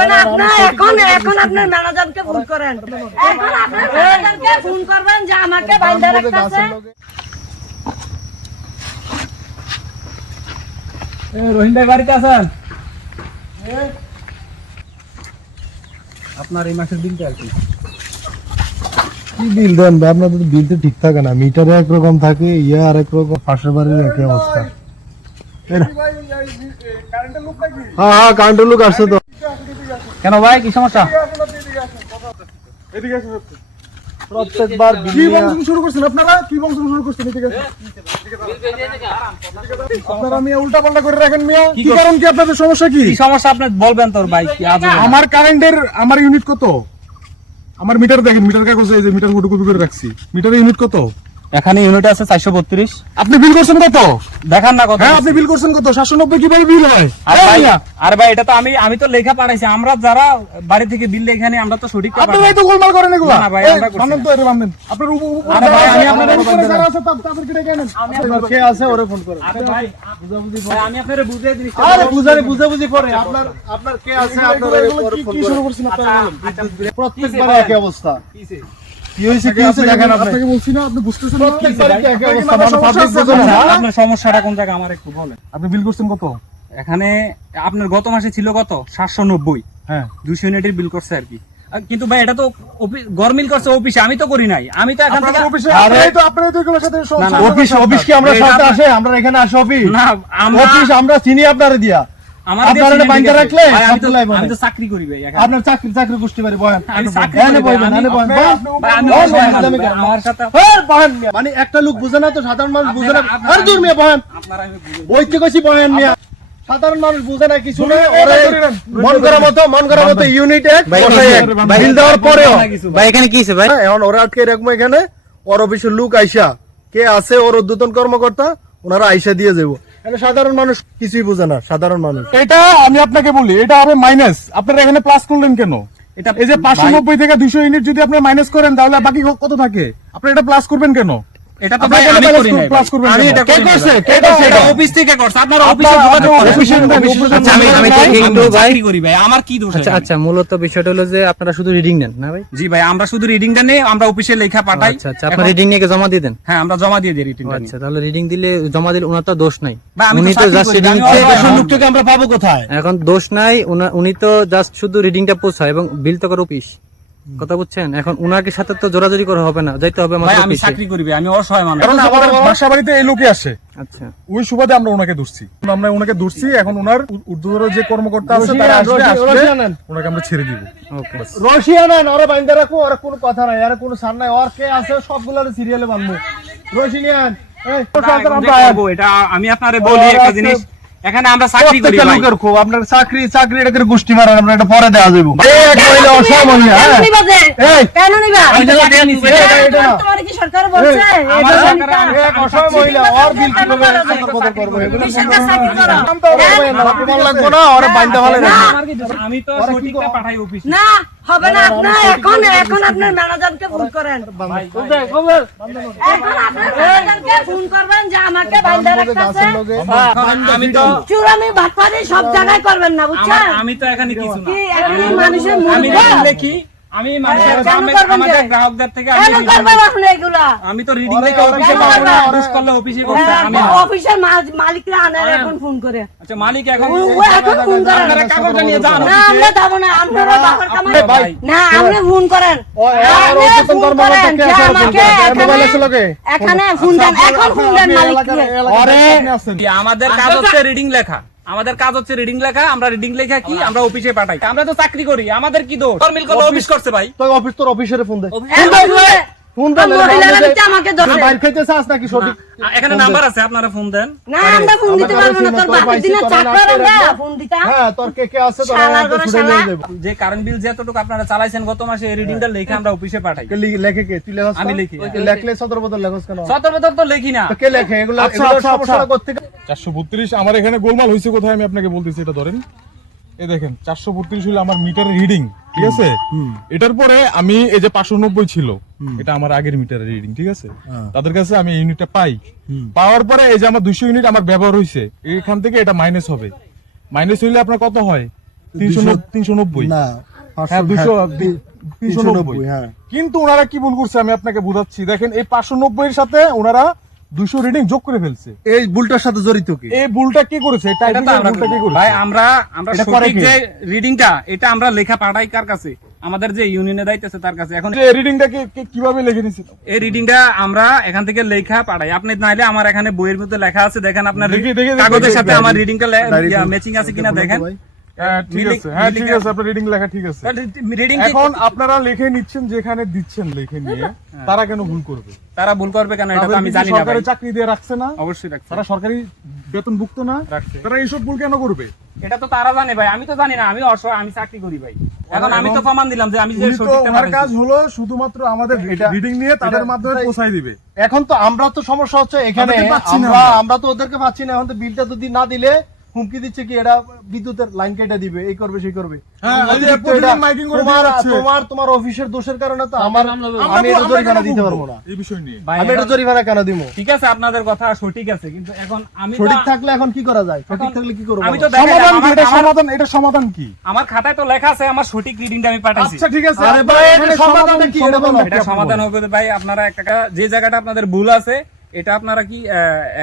আপনার এখন এখন আপনার ম্যানেজারকে ফোন করেন। এখন আপনার ম্যানেজারকে ফোন করবেন যে আমাকে বাইন্দা রাখতেছে। রহিম ভাই বাড়িতে আছেন? আপনার এই মাসের বিলটা আর কি? কি বিল দেন ভাই? আপনাদের বিল তো ঠিক থাকে না। মিটারে একরকম থাকে ইয়ে আর একরকম পাশের বাড়ির একই অবস্থা। এর- হ্যাঁ হ্যাঁ কারেন্টের লোক আসছে তো। কেন ভাই কি সমস্যা? প্রত্যেকবার কি বংশন শুরু করছেন আপনারা? কি বংশন শুরু করছেন? এদিকে আপনারা মিয়া উল্টা পাল্টা করে রাখেন মিয়া। কি কারণ কি? আপনাদের সমস্যা কি? কি সমস্যা আপনি বলবেন তোর ভাই কি আমার কারেন্টের আমার ইউনিট কত? আমার মিটার দেখেন মিটার কাগজ এই যে মিটার করে রাখছি। মিটারের ইউনিট কত? এখানে ইউনিট আছে চারশো বত্রিশ। আপনি বিল করছেন কত? দেখান না কত হ্যাঁ আপনি বিল করছেন কত? সাতশো নব্বই কীভাবে বিল হয়? আরে ভাই আরে ভাই এটা তো আমি আমি তো লেখা পাঠাইছি। আমরা যারা বাড়ি থেকে বিল লেখানি আমরা তো সঠিক আপনারাই তো গোলমাল করেন এগুলো। না, ভাই, আমরা করছি তো এটা বান্ধেন আপনার ভাই, আমি আপনাদের উপরে যারা আছে তাদেরকে ডেকে আনেন। কে আছে ওরে ফোন করে। আরে ভাই ভাই, আমি আপনারে বুঝিয়ে দিই আরে বুঝানি বুঝাবুঝি করে। আপনার আপনার কে আছে আপনার ওরে কি- ফোন কি করে। শুরু করছেন আপনারা? প্রত্যেকবার একই অবস্থা। কি হয়েছে কি হয়েছে দেখেন আপনাকে বলছি না আপনি বুঝতেছেন না? কি একই আপনার কি অবস্থা মাথায় মানুষ সমস্যা পাবলিক আছে? না। আপনার সমস্যাটা কোন জায়গা আমার একটু বলেন। আপনি বিল করছেন কত? এখানে আপনার গত মাসে ছিল কত? সাতশো নব্বই। হ্যাঁ। দুশো ইউনিটের বিল করছে আর কি। কিন্তু ভাই এটা তো গরমিল করছে অফিসে আমি তো করি নাই। আমি তো এখান থেকে অফিসে আরে- তো আপনারাই তো সাথে অফিস অফিস কি আমরা সাথে আসে? আমরা এখানে আসে অফিস। না আমরা অফিস আমরা চিনি আপনারে দিয়া। চাকরি করি ভাই। আপনার চাকরি চাকরি বয়ান। মানে একটা লোক বুঝে না তো সাধারণ মানুষ বুঝে না। আর দূর মিয়া বয়ান। আপনারা আমি বুঝি। বইতে কইছি বয়ান মিয়া। সাধারণ মানুষ বুঝে না কিছু। মন করার মতো মন করার মতো ইউনিট এক বিল দেওয়ার পরেও। ভাই এখানে কি ভাই? হ্যাঁ, এখন ওরা আটকে রাখব এখানে? ওর অফিসের লোক আইসা। কে আছে ওর উদ্বোধন কর্মকর্তা? ওনারা আইসা দিয়ে যাব সাধারণ মানুষ কিছুই বোঝে না সাধারণ মানুষ। এটা আমি আপনাকে বলি এটা হবে মাইনাস আপনারা এখানে প্লাস করলেন কেন? এটা এই যে পাঁচশো নব্বই থেকে দুশো ইউনিট যদি আপনি মাইনাস করেন তাহলে বাকি কত থাকে? আপনি এটা প্লাস করবেন কেন? এটা তো ভাই আমি করি নাই। আমি এটা কে করছে? কে করছে এটা? অফিস থেকে করছে। আপনার অফিসে যোগাযোগ করেন। আচ্ছা, আমি- আমি তো ভাই, করি ভাই? আমার কি দোষ আচ্ছা আচ্ছা মূলত বিষয়টা হলো যে আপনারা শুধু রিডিং নেন না ভাই? জি ভাই আমরা শুধু রিডিংটা নেই আমরা অফিসে লেখা পাঠাই। আচ্ছা আচ্ছা আপনার রিডিং নিয়ে জমা দিয়ে দেন? হ্যাঁ আমরা জমা দিয়ে দিই রিডিংটা আচ্ছা তাহলে রিডিং দিলে জমা দিলে ওনার তো দোষ নাই। উনি তো জাস্ট রিডিং লোকটাকে আমরা পাবো কোথায়? এখন দোষ নাই উনা- উনি তো জাস্ট শুধু রিডিংটা পৌঁছায় এবং বিল তো করে অফিস কথা বুঝছেন? এখন উনাকে সাথে তো জোরাজোরি করা হবে না যাইতে হবে আমাদের আমি চাকরি করি ভাই আমি অসহায় মানুষ। কারণ আমাদের বাসা বাড়িতে এই লোকই আসে। আচ্ছা। ওই সুবাদে আমরা ওনাকে ধরছি। আমরা ওনাকে ধরছি এখন ওনার উর্দুর যে কর্মকর্তা আছে তারা আসবে আনেন। ওনাকে আমরা ছেড়ে দিব। ওকে। রশিয়া নেন ওরা বাইন্দা রাখব ওরা কোনো কথা নাই আর কোনো সার নাই ওর কে আছে সবগুলো সিরিয়ালে বানবো। রশি নিয়ান এই, এটা আমরা করব, এটা আমি আপনারে বলি একটা জিনিস। এখানে আমরা চাকরি করি ভাই লোকের খুব আপনার চাকরি চাকরি এটা করে গোষ্ঠী মারান আমরা এটা পরে দেওয়া যাব এই এক মহিলা অসহায় হ্যাঁ? এই, কেন নিবা না। তোমার কি সরকার বলছে আমার সরকার- এক অসহায় মহিলা ওর বিল কীভাবে সতর্কতা করব এগুলো কিসের কাছে চাকরি করো? অপমান লাগবো না ওরা বাইন্দা ভালো কি দোষ? আমি তো সঠিকটা পাঠাই অফিসে না হবে না আপনার এখন এখন আপনার ম্যানেজারকে ফোন করেন এখন আপনার ম্যানেজারকে ফোন করবেন যে আমাকে বাইন্দা রাখতেছে আমি তো চুরামি বাটপারি সব জায়গায় করবেন না বুঝছেন? আমি তো এখানে কিছু না। মানুষের রিডিং লিখি আমি করবেন আমাদের? গ্রাহকদের থেকে আমি তো রিডিং লিখে অফিসে কেন না অফিস করলে অফিসে করতে আমি অফিসের মালিকরা আনার এখন ফোন করে। আচ্ছা মালিক এখন ফোন করেন আপনারা কাগজটা নিয়ে যান না আমরা যাব না আপনারা বাবার কামাই ভাই। না আপনি ফোন করেন। ফোন মোবাইল আছে এখানে এখানে ফোন দেন। এখন ফোন দেন মালিককে। আমাদের কাজ হচ্ছে রিডিং লেখা। আমাদের কাজ হচ্ছে রিডিং লেখা আমরা রিডিং লেখা কি আমরা অফিসে পাঠাই। আমরা তো চাকরি করি আমাদের কি দোষ? মিল করলে অফিস করছে ভাই। তো অফিস তোর অফিসের ফোন দে। এখন ফোন- ফোন আর মহিলারা দিচ্ছে আমাকে বাইর খাইতে চাস নাকি সঠিক? এখানে নাম্বার আছে আপনারা ফোন দেন। না আমরা ফোন দিতে পারব না তোর তোর বাপের দিনে তোর আমরা ফোন দিতাম। হ্যাঁ তোর কে কে আছে তোর আমাকে ছুটে নিয়ে শালা। যে কারেন্ট বিল যতটুকু আপনারা চালাইছেন গত মাসে এই রিডিংটা লিখে আমরা অফিসে পাঠাই। লেখে কে? তুই লেখস আমি লিখি। লেখলে সতর বদল লেখস কেন? তো লিখি না। কে লেখে? এগুলো আচ্ছা, এগুলো আচ্ছা, আচ্ছা। চারশো বত্রিশ আমার এখানে গোলমাল হয়েছে কোথায়? আমি আপনাকে বলতেছি এটা ধরেন। এই দেখেন চারশো বত্রিশ হলো আমার মিটারের রিডিং ঠিক আছে? এটার পরে আমি এই যে পাঁচশো নব্বই ছিল এটা আমার আগের মিটারের রিডিং ঠিক আছে? তাদের কাছে আমি ইউনিটটা পাই। পাওয়ার পরে এই যে আমার দুশো ইউনিট আমার ব্যবহার হয়েছে এখান থেকে এটা মাইনাস হবে। মাইনাস হইলে আপনার কত হয়? তিনশো তিনশো নব্বই। হ্যাঁ দুশো তিনশো নব্বই। হ্যাঁ। কিন্তু ওনারা কি ভুল করছে আমি আপনাকে বোঝাচ্ছি। দেখেন এই পাঁচশো নব্বই এর সাথে ওনারা দুশো রিডিং যোগ করে ফেলছে। এই বুলটার সাথে জড়িত কি? এই ভুলটা কি করেছে? এই ভাই আমরা আমরা সঠিক যে রিডিংটা এটা আমরা লেখা পাঠাই কার কাছে? আমাদের যে ইউনিয়নে দায়িত্ব আছে তার কাছে। এখন যে রিডিংটা কীভাবে লিখে নিয়েছিল এই রিডিংটা আমরা এখান থেকে লেখা পাঠাই। আপনি নাইলে আমার এখানে বইয়ের মধ্যে লেখা আছে দেখেন আপনার কাগজের সাথে আমার রিডিংটা ম্যাচিং আছে কিনা দেখেন। ঠিক আছে। হ্যাঁ ঠিক আছে আপনার রিডিং লেখা ঠিক আছে। এখন আপনারা লিখে নিচ্ছেন যেখানে দিচ্ছেন লিখে নিয়ে তারা কেন ভুল করবে? তারা ভুল করবে কেন এটা তো আমি জানি না সরকারি চাকরি দিয়ে রাখছে না অবশ্যই রাখছে। তারা সরকারি বেতন ভুক্ত না তারা এইসব ভুল কেন করবে? এটা তো তারা জানে ভাই আমি তো জানি না আমি অস আমি চাকরি করি ভাই। এখন আমি তো প্রমাণ দিলাম যে আমি যে উনি তো সঠিকটা ওনার কাজ হলো শুধুমাত্র আমাদের রিডিং নিয়ে তাদের মাধ্যমে পৌঁছাই দিবে। এখন তো আমরা তো সমস্যা হচ্ছে এখানে। আমরা তো ওদেরকে পাচ্ছি না এখন তো বিলটা যদি না দিলে হুমকি দিচ্ছে কি এটা বিদ্যুতের লাইন কেটে দিবে এই করবে সেই করবে। হ্যাঁ, তোমার তোমার তোমার অফিসের দোষের কারণে তো আমার আমি এটা জরিমানা দিতে পারব না। এই বিষয় নিয়ে। আমি এটা জরিমানা কেন দিব? ঠিক আছে আপনাদের কথা সঠিক আছে কিন্তু এখন আমি সঠিক থাকলে এখন কি করা যায়? সঠিক থাকলে কি করব আমি তো সমাধান এটা সমাধান এটা সমাধান কি? আমার খাতায় তো লেখা আছে আমার সঠিক রিডিংটা আমি পাঠাইছি। আচ্ছা ঠিক আছে। আরে ভাই, এটা সমাধানটা কি? এটা সমাধান হবে ভাই আপনারা একটা যে জায়গাটা আপনাদের ভুল আছে এটা আপনারা কি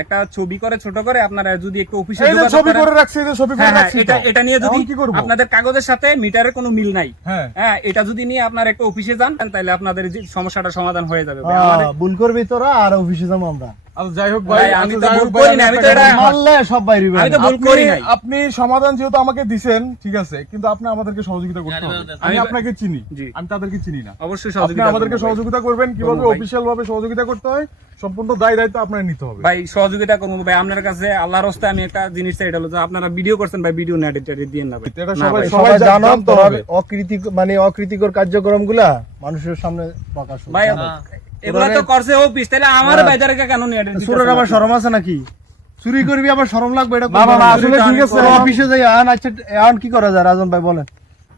একটা ছবি করে ছোট করে আপনারা যদি একটু অফিসে ছবি করে রাখছি এই যে ছবি করে হ্যাঁ, হ্যাঁ, রাখছি এটা এটা নিয়ে যদি কি করব? আপনাদের কাগজের সাথে মিটারের কোনো মিল নাই। হ্যাঁ। হ্যাঁ এটা যদি নিয়ে আপনারা একটা অফিসে যান তাহলে আপনাদের সমস্যাটা সমাধান হয়ে যাবে। হ্যাঁ, ভুল করবে তোরা আর অফিসে যাব আমরা। আচ্ছা যাই হোক ভাই ভাই, আমি আচ্ছা, তো তো তো আপনি- করি নাই। আপনি সমাধান যেহেতু আমাকে দিছেন ঠিক আছে কিন্তু আপনি আমাদেরকে সহযোগিতা করতে হবে। আমি আপনাকে চিনি আমি তাদেরকে চিনি না। অবশ্যই আমাদেরকে সহযোগিতা করবেন কীভাবে অফিসিয়াল ভাবে সহযোগিতা করতে হয় সম্পূর্ণ দায় দায়িত্ব আপনার নিতে হবে। ভাই সহযোগিতা করব। ভাই আপনার কাছে আল্লাহর রাস্তায় আমি একটা জিনিস চাই এটা হলো যে আপনারা ভিডিও করছেন ভাই ভিডিও নেট দিয়ে না ভাই। এটা সবাই সবাই সবাই জান- জানো জানতে তোমার হবে। অকৃতিক মানে অকৃতিকর কার্যক্রমগুলা মানুষের সামনে প্রকাশ ভাই? এগুলা তো করছে অফিস তাহলে আমার বাজারে কেন নিয়ে সুরের আবার শরম আছে নাকি? চুরি করবি আবার শরম লাগবে এটা না, আসলে ঠিক আছে। অফিসে যাই আন আচ্ছা এখন কি করা যায়? রাজন ভাই বলেন।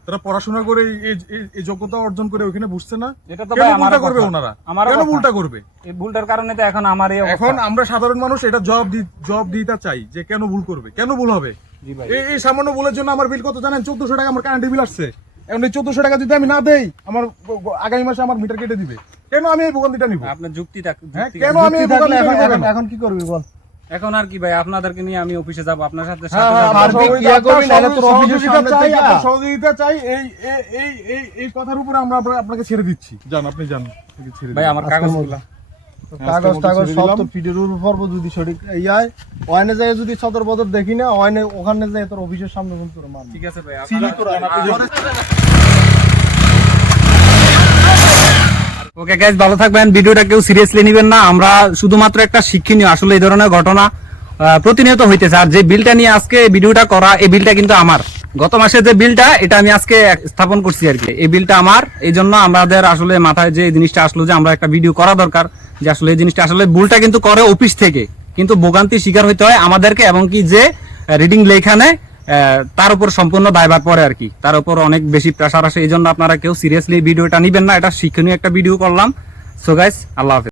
তারা পড়াশোনা করে এই- যোগ্যতা অর্জন করে ওখানে বসছে না? এটা তো ভাই আমার করবে ওনারা? আমারও কেন ভুলটা করবে? এই ভুলটার কারণে তো এখন আমার এই এখন আমরা সাধারণ মানুষ এটা জবাব দি জবাব দিতে চাই যে কেন ভুল করবে কেন ভুল হবে? এই এই সামান্য ভুলের জন্য আমার বিল কত জানেন? চোদ্দশো টাকা আমার কারেন্ট বিল আসছে। এখন এই চোদ্দশো টাকা যদি আমি না দেই আমার আগামী মাসে আমার মিটার কেটে দিবে। কেন আমি এই নিব? আপনার যুক্তি থাক হ্যাঁ, কেন আমি এই যুক্তি এখন- নিব এখন- এখন কি করবি বল? এখন আর কি ভাই আপনাদেরকে নিয়ে আমি অফিসে যাব আপনার সাথে হ্যাঁ, হ্যাঁ, সহযোগিতা- চাই, এই এই এই এই কথার উপরে আমরা আপনাকে ছেড়ে দিচ্ছি। যান আপনি যান। ভাই আমার কাগজগুলা কাগজ টাগজ সব তো ফিডের পর্ব যদি সঠিক ইয়ায় ওয়াইনে যায় যদি সদর বদর দেখি না ওয়াইনে ওখানে যায় তোর অফিসের সামনে ফোন করে মারবো। ঠিক আছে ভাই সিলি আপনারা- করে ওকে গাইজ ভালো থাকবেন। ভিডিওটা কেউ সিরিয়াসলি নেবেন না। আমরা শুধুমাত্র একটা শিক্ষণীয়, আসলে এই ধরনের ঘটনা প্রতিনিয়ত হইতেছে। আর যে বিলটা নিয়ে আজকে ভিডিওটা করা, এই বিলটা কিন্তু আমার। গত মাসে যে বিলটা, এটা আমি আজকে স্থাপন করছি আর কি। এই বিলটা আমার। এই জন্য আমাদের আসলে মাথায় যে জিনিসটা আসলো যে আমরা একটা ভিডিও করা দরকার, যে আসলে এই জিনিসটা আসলে ভুলটা কিন্তু করে অফিস থেকে। কিন্তু ভোগান্তি শিকার হইতে হয় আমাদেরকে, এবং কি যে রিডিং লেখানে তার উপর সম্পূর্ণ দায়ভার পরে আর কি। তার উপর অনেক বেশি প্রেশার আসে, এই জন্য আপনারা কেউ সিরিয়াসলি ভিডিওটা নিবেন না, এটা শিক্ষণীয় একটা ভিডিও করলাম। সো গাইস আল্লাহ হাফেজ।